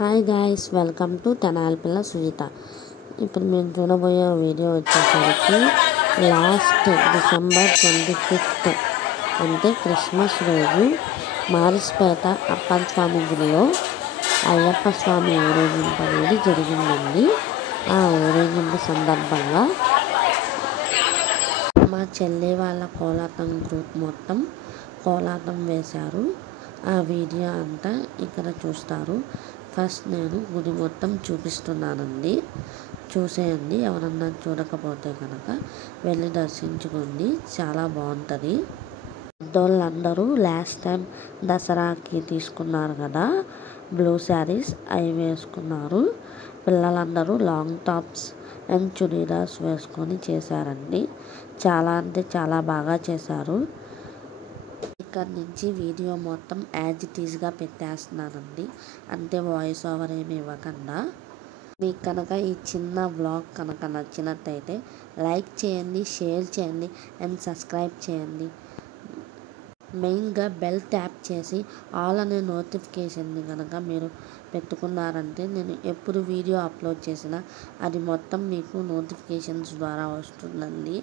Hi guys, welcome to Tenalipilla Sujitha. ఇప్పుడు మేము చూడబోయే వీడియో వచ్చేసరికి లాస్ట్ డిసెంబర్ 25 అంటే క్రిస్మస్ రోజు మారిస్పేట అప్పన్ స్వామి గుడిలో అయ్యప్ప స్వామి ఊరేగింపు అనేది జరిగిందండి. ఆ ఊరేగింపు సందర్భంగా మా చెల్లి వాళ్ళ కోలాటం గ్రూప్ మొత్తం కోలాటం వేశారు. ఆ వీడియో అంతా ఇక్కడ చూస్తారు. ఫస్ట్ నేను గుడి మొత్తం చూపిస్తున్నానండి, చూసేయండి. ఎవరన్నా చూడకపోతే కనుక వెళ్ళి దర్శించుకోండి, చాలా బాగుంటుంది. పెద్దోళ్ళందరూ లాస్ట్ టైం దసరాకి తీసుకున్నారు కదా బ్లూ శారీస్, అవి వేసుకున్నారు. పిల్లలందరూ లాంగ్ టాప్స్ అండ్ చుడీదార్స్ వేసుకొని చేశారండి. చాలా అంటే చాలా బాగా చేశారు. ఇక్కడ నుంచి వీడియో మొత్తం యాజ్ ఇట్ ఈస్గా పెట్టేస్తున్నానండి, అంటే వాయిస్ ఓవర్ ఏమి ఇవ్వకుండా. మీకు కనుక ఈ చిన్న వ్లాగ్ కనుక నచ్చినట్టయితే లైక్ చేయండి, షేర్ చేయండి అండ్ సబ్స్క్రైబ్ చేయండి. మెయిన్గా బెల్ ట్యాప్ చేసి ఆల్ అనే నోటిఫికేషన్ని కనుక మీరు పెట్టుకున్నారంటే నేను ఎప్పుడు వీడియో అప్లోడ్ చేసినా అది మొత్తం మీకు నోటిఫికేషన్స్ ద్వారా వస్తుందండి.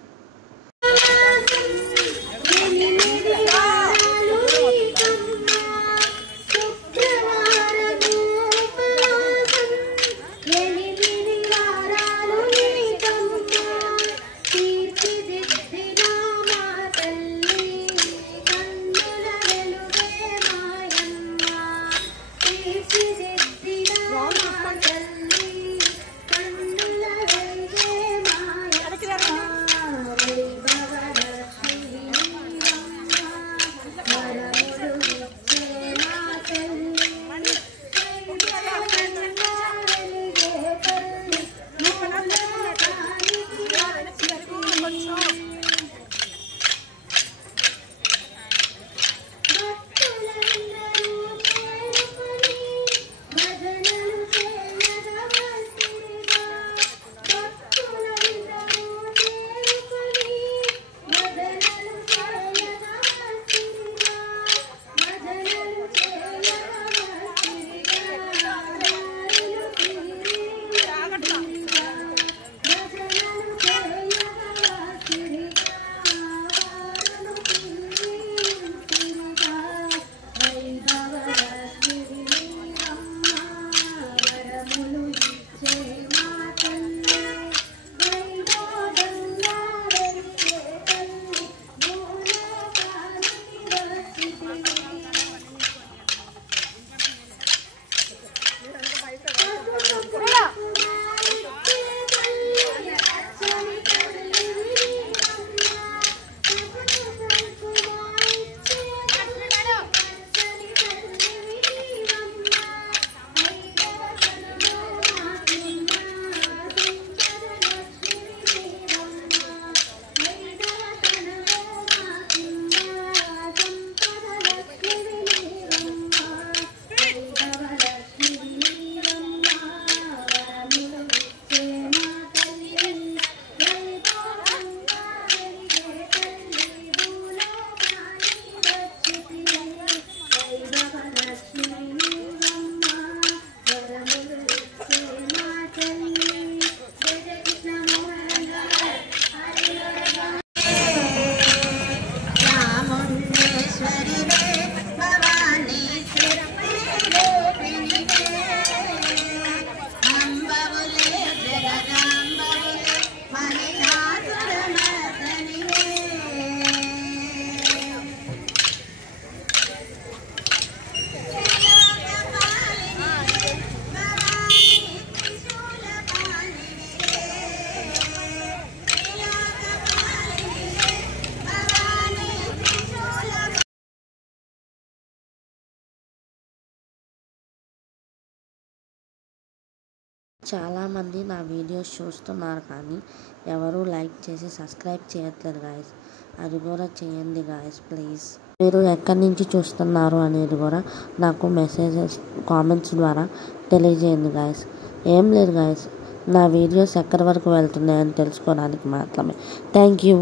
చాలామంది నా వీడియోస్ చూస్తున్నారు కానీ ఎవరు లైక్ చేసి సబ్స్క్రైబ్ చేయట్లేదు గాయస్. అది కూడా చేయండి గాయస్ ప్లీజ్. మీరు ఎక్కడి నుంచి చూస్తున్నారు అనేది కూడా నాకు మెసేజెస్ కామెంట్స్ ద్వారా తెలియజేయండి గాయస్. ఏం లేదు గాయస్, నా వీడియోస్ ఎక్కడి వరకు వెళ్తున్నాయని తెలుసుకోవడానికి మాత్రమే. Thank you.